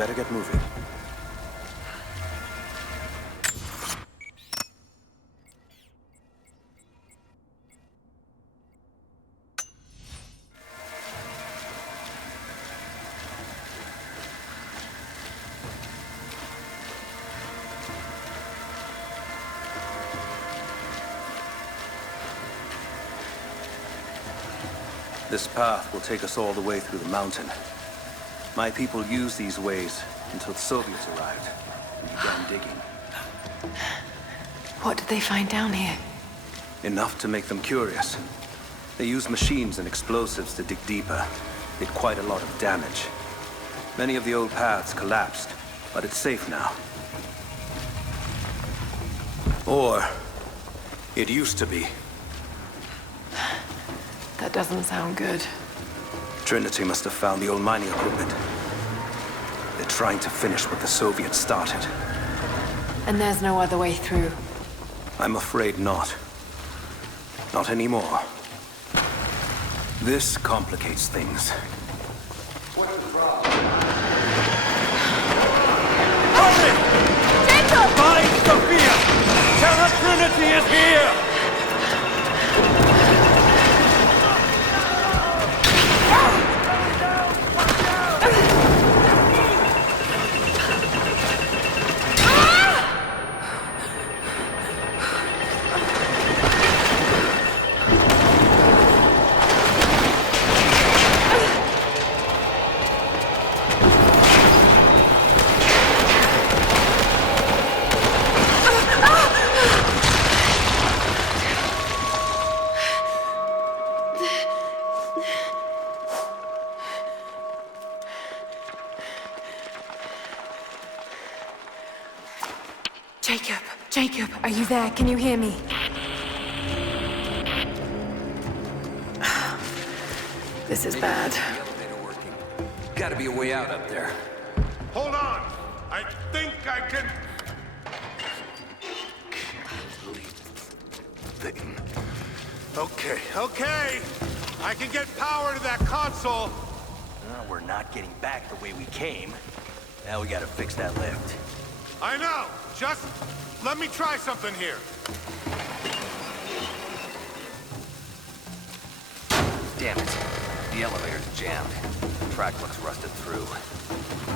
better get moving. This path will take us all the way through the mountain. My people used these ways until the Soviets arrived and began digging. What did they find down here? Enough to make them curious. They used machines and explosives to dig deeper. Did quite a lot of damage. Many of the old paths collapsed, but it's safe now. Or it used to be. That doesn't sound good. Trinity must have found the old mining equipment. They're trying to finish what the Soviets started. And there's no other way through? I'm afraid not. Not anymore. This complicates things. What's the problem? Hurry! Jacob! Find Sophia! Tell her Trinity is here! Jacob, are you there? Can you hear me? This is bad. The elevator working. Gotta be a way out up there. Hold on! I think I can... Thing. Okay. I can get power to that console. We're not getting back the way we came. Now we gotta fix that lift. I know. Just let me try something here. Damn it. The elevator's jammed. The track looks rusted through.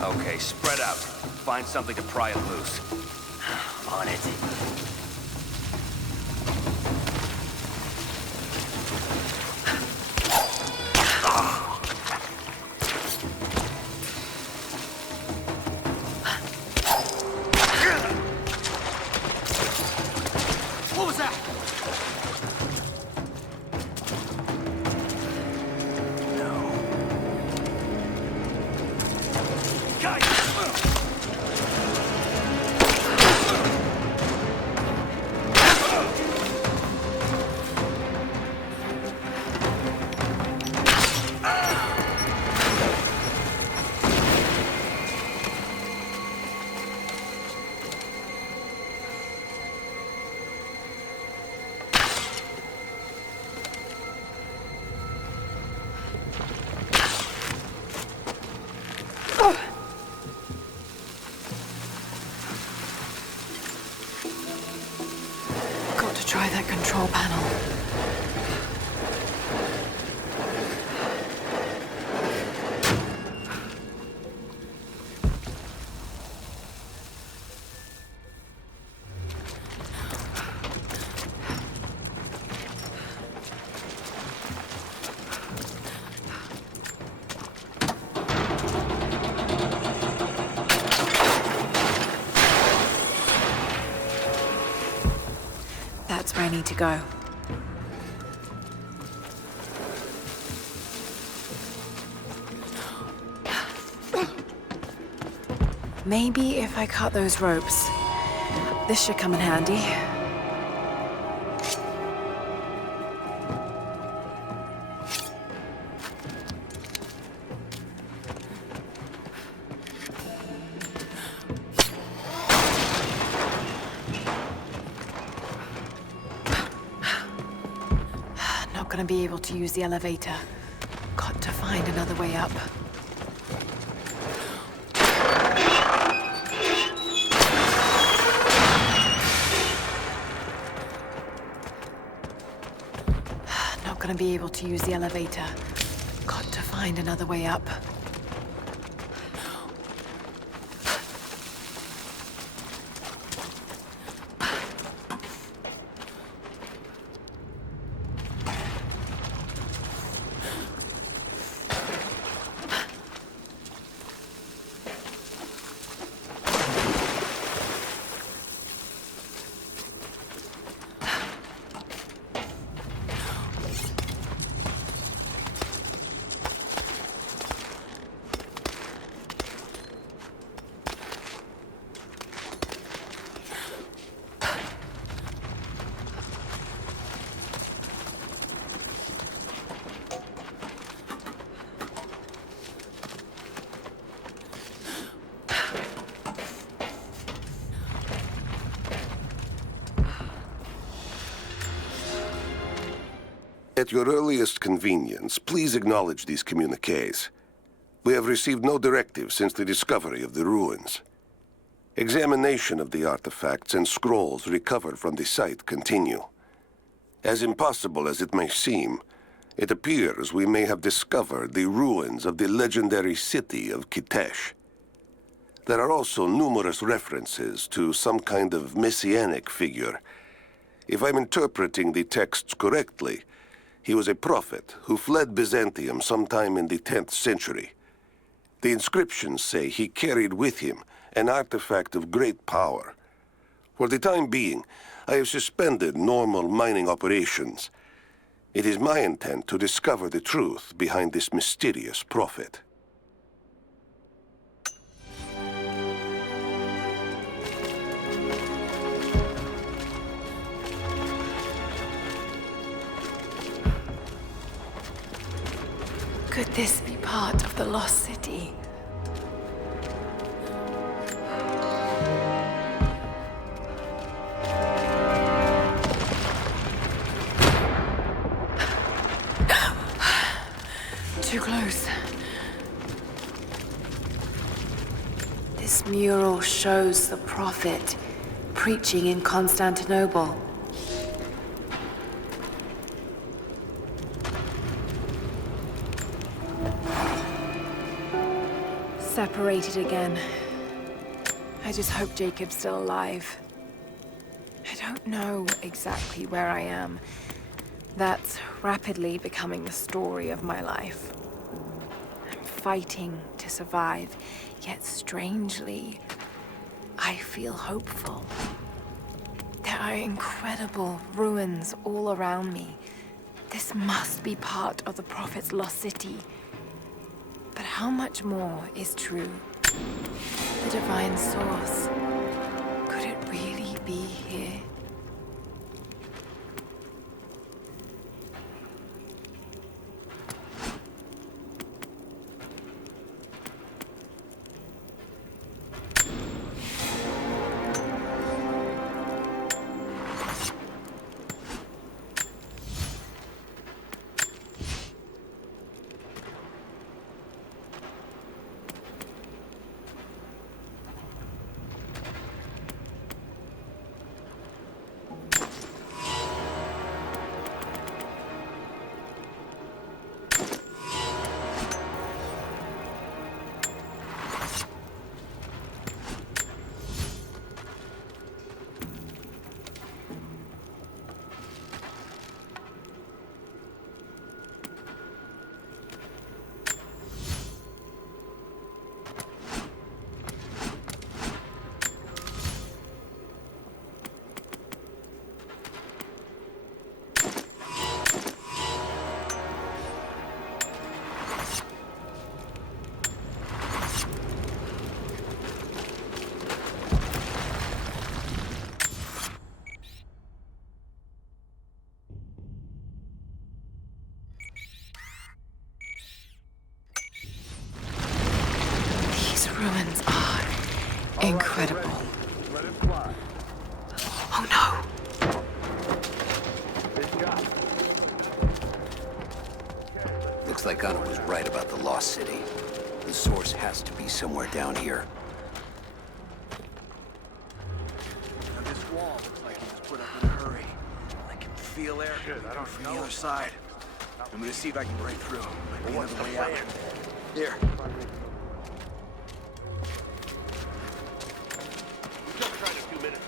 Okay, spread out. Find something to pry it loose. On it. What was that? Got to try that control panel. That's where I need to go. Maybe if I cut those ropes, this should come in handy. Not gonna be able to use the elevator. Got to find another way up. gonna be able to use the elevator. Got to find another way up. At your earliest convenience, please acknowledge these communiques. We have received no directive since the discovery of the ruins. Examination of the artifacts and scrolls recovered from the site continue. As impossible as it may seem, it appears we may have discovered the ruins of the legendary city of Kitesh. There are also numerous references to some kind of messianic figure. If I'm interpreting the texts correctly, he was a prophet who fled Byzantium sometime in the 10th century. The inscriptions say he carried with him an artifact of great power. For the time being, I have suspended normal mining operations. It is my intent to discover the truth behind this mysterious prophet. Could this be part of the lost city? Too close. This mural shows the prophet preaching in Constantinople. Separated again. I just hope Jacob's still alive. I don't know exactly where I am. That's rapidly becoming the story of my life. I'm fighting to survive, yet strangely, I feel hopeful. There are incredible ruins all around me. This must be part of the Prophet's lost city. But how much more is true? The divine source. Could it really be here? Ruins are incredible. Oh no! Looks like Anna was right about the lost city. The source has to be somewhere down here. Now this wall looks like it was put up in a hurry. I can feel air coming from the other side. I'm gonna see if I can break through. Might be another way out. Here. We just tried a few minutes.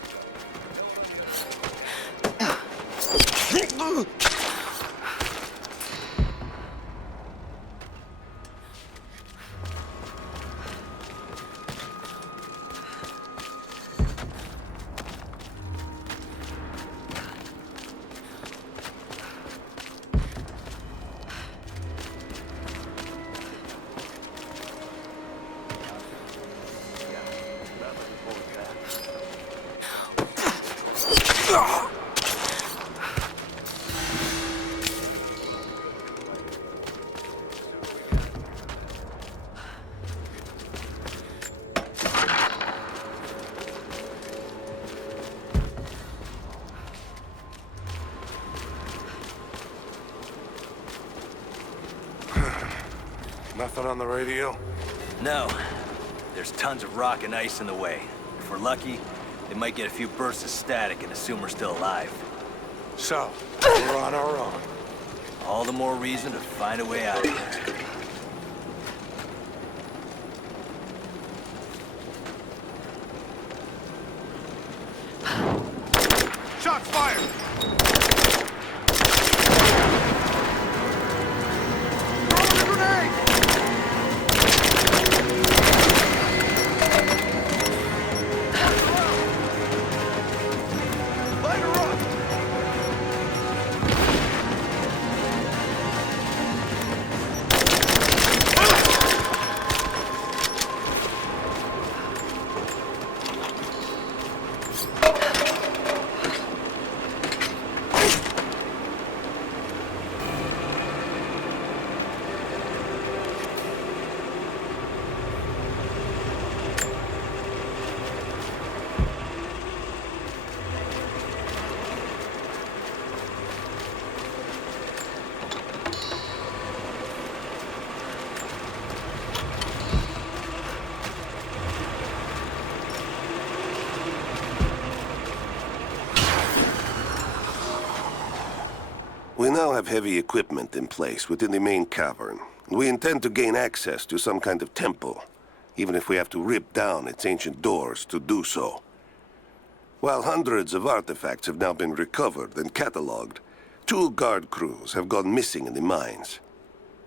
Nothing on the radio? No. There's tons of rock and ice in the way. If we're lucky, they might get a few bursts of static and assume we're still alive. So, we're on our own. All the more reason to find a way out of here. Shots fired! We now have heavy equipment in place within the main cavern. We intend to gain access to some kind of temple, even if we have to rip down its ancient doors to do so. While hundreds of artifacts have now been recovered and cataloged, 2 guard crews have gone missing in the mines.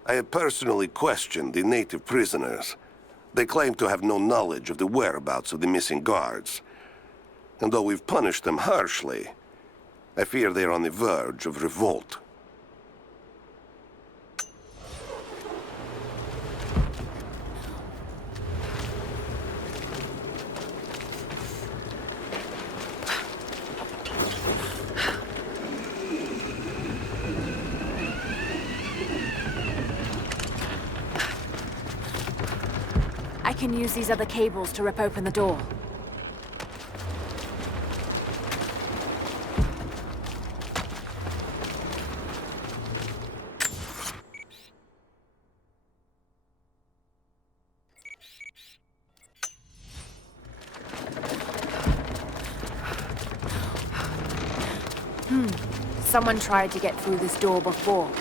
I have personally questioned the native prisoners. They claim to have no knowledge of the whereabouts of the missing guards. And though we've punished them harshly, I fear they're on the verge of revolt. I can use these other cables to rip open the door. Someone tried to get through this door before.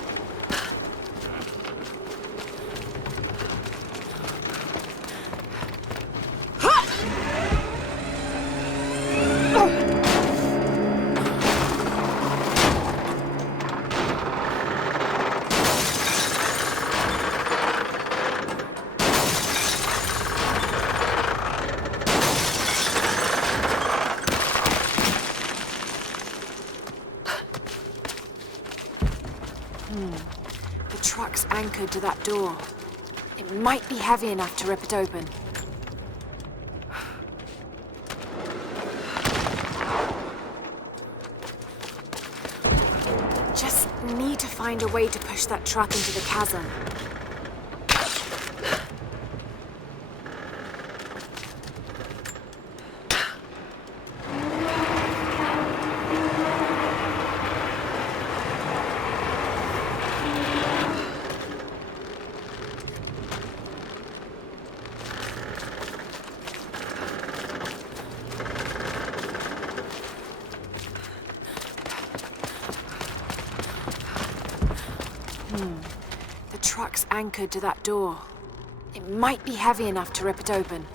The truck's anchored to that door. It might be heavy enough to rip it open. Just need to find a way to push that truck into the chasm. truck's anchored to that door. It might be heavy enough to rip it open.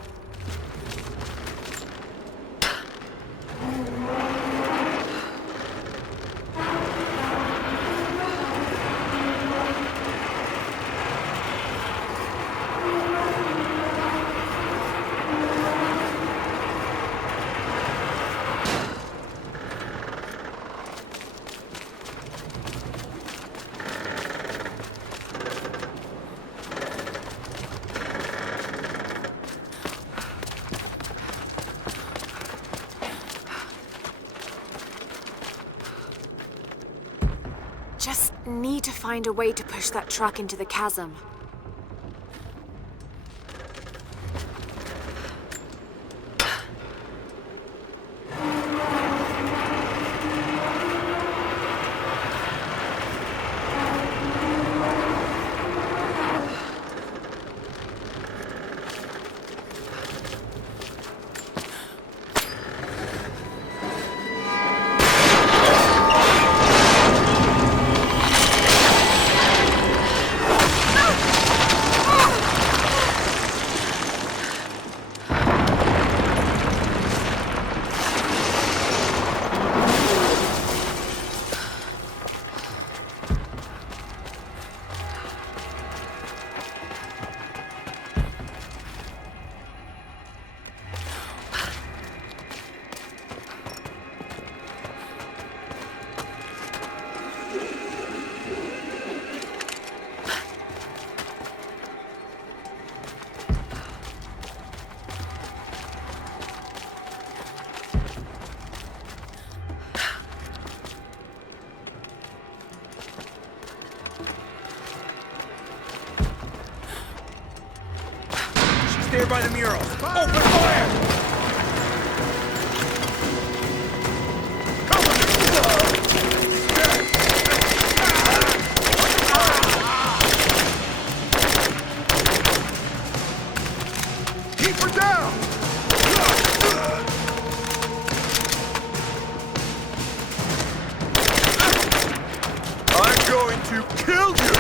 Just need to find a way to push that truck into the chasm. There by the mural. Open fire! Keep her down! I'm going to kill you!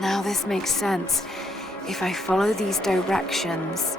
Now this makes sense. If I follow these directions...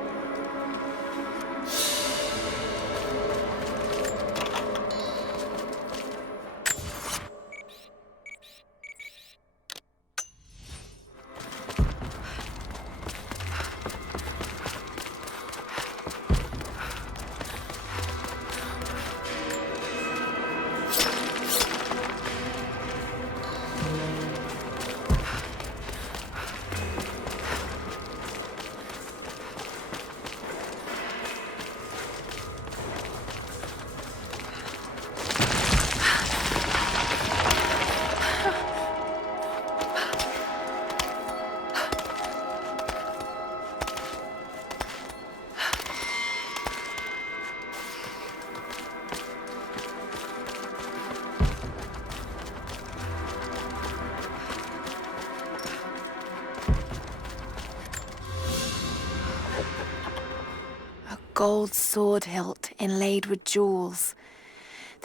Gold sword hilt inlaid with jewels.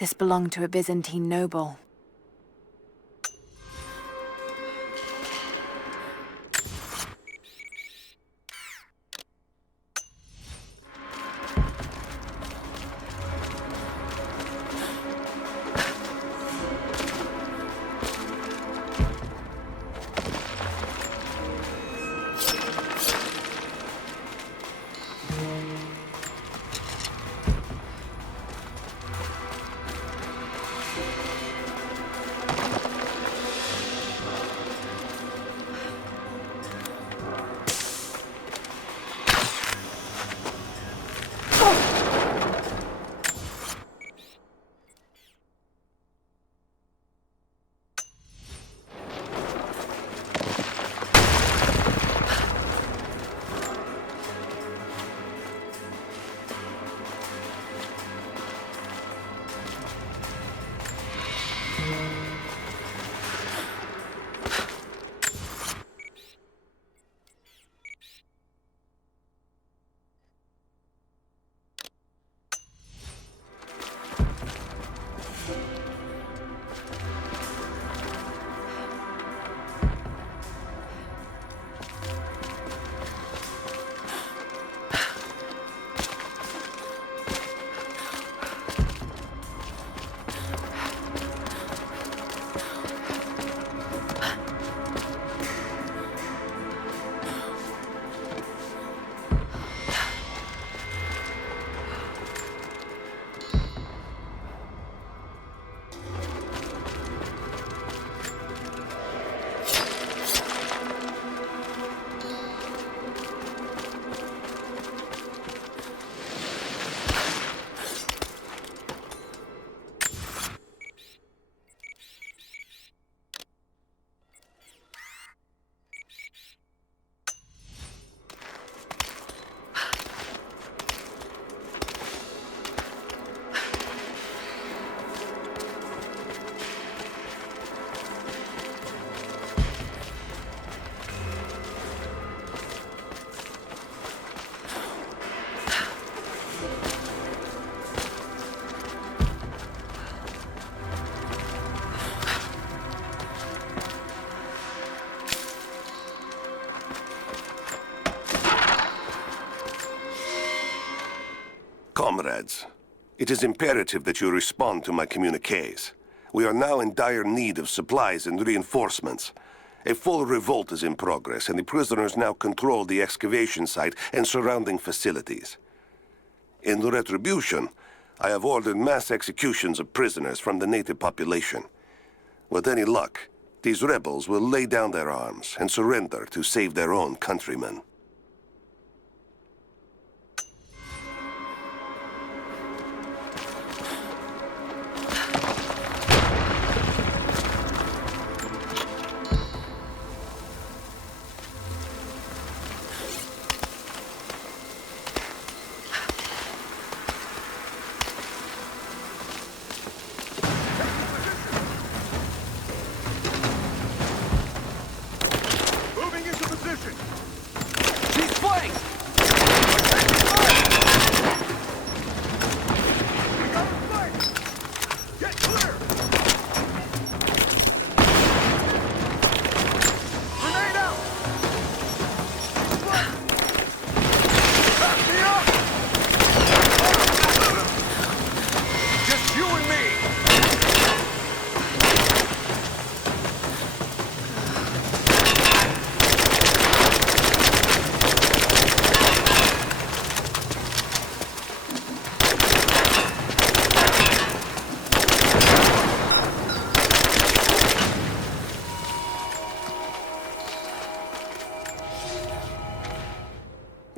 This belonged to a Byzantine noble. Comrades, it is imperative that you respond to my communiques. We are now in dire need of supplies and reinforcements. A full revolt is in progress, and the prisoners now control the excavation site and surrounding facilities. In retribution, I have ordered mass executions of prisoners from the native population. With any luck, these rebels will lay down their arms and surrender to save their own countrymen.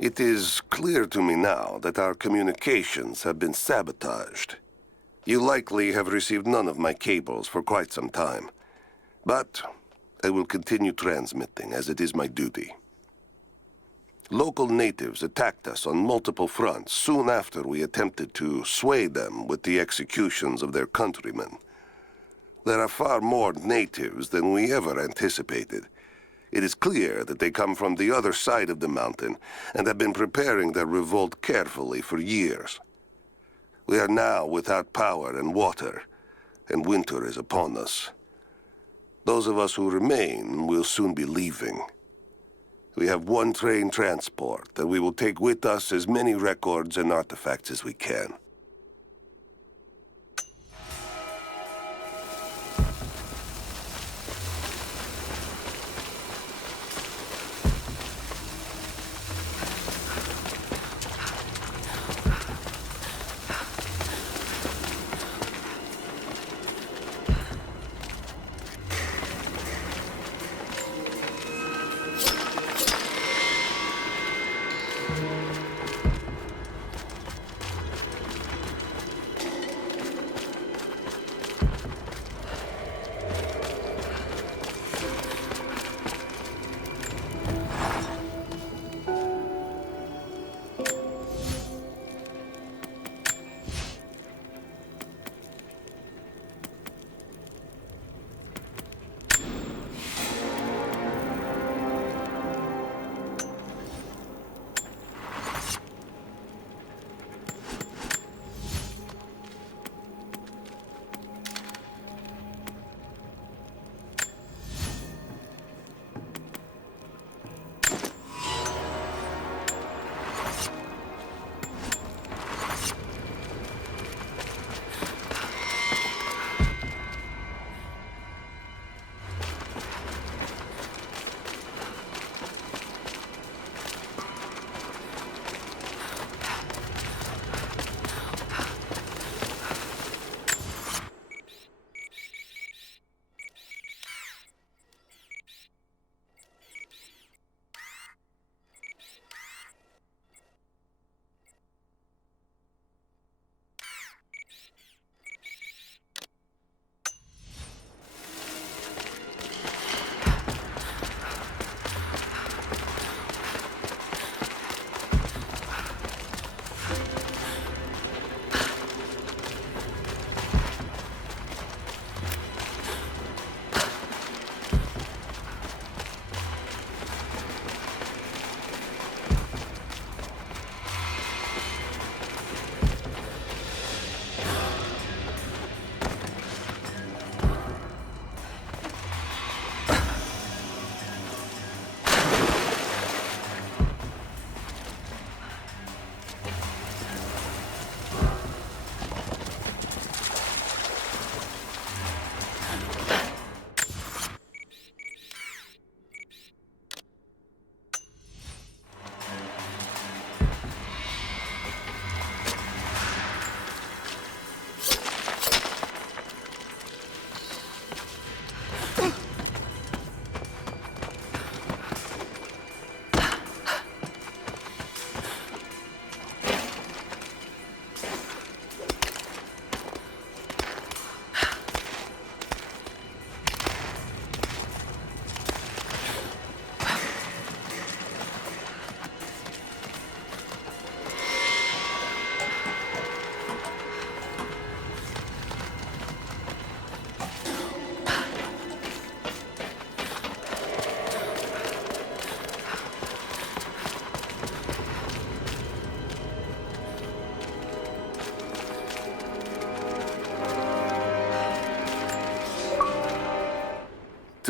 It is clear to me now that our communications have been sabotaged. You likely have received none of my cables for quite some time. But I will continue transmitting, as it is my duty. Local natives attacked us on multiple fronts soon after we attempted to sway them with the executions of their countrymen. There are far more natives than we ever anticipated. It is clear that they come from the other side of the mountain and have been preparing their revolt carefully for years. We are now without power and water, and winter is upon us. Those of us who remain will soon be leaving. We have one train transport, and we will take with us as many records and artifacts as we can.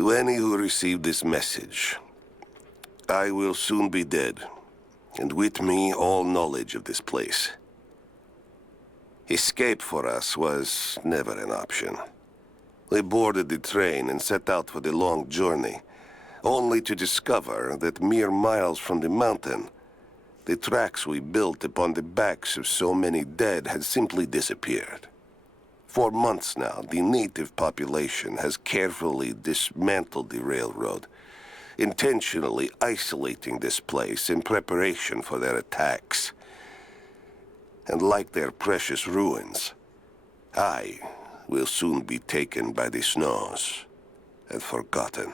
To any who receive this message, I will soon be dead, and with me all knowledge of this place. Escape for us was never an option. We boarded the train and set out for the long journey, only to discover that mere miles from the mountain, the tracks we built upon the backs of so many dead had simply disappeared. For months now, the native population has carefully dismantled the railroad, intentionally isolating this place in preparation for their attacks. And like their precious ruins, I will soon be taken by the snows and forgotten.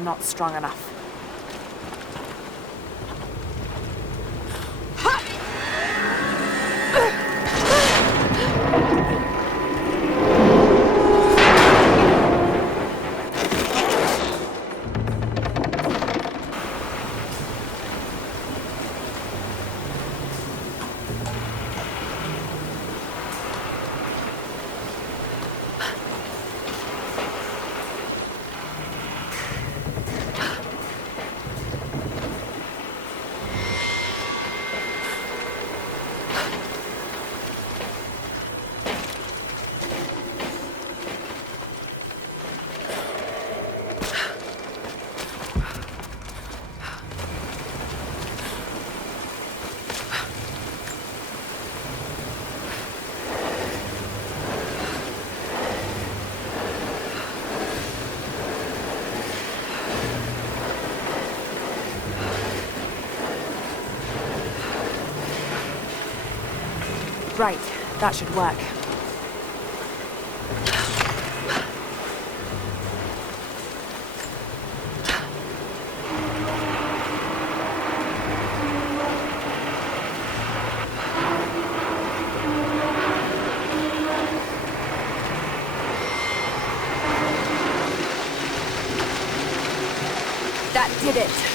and not strong enough. Right, that should work. That did it.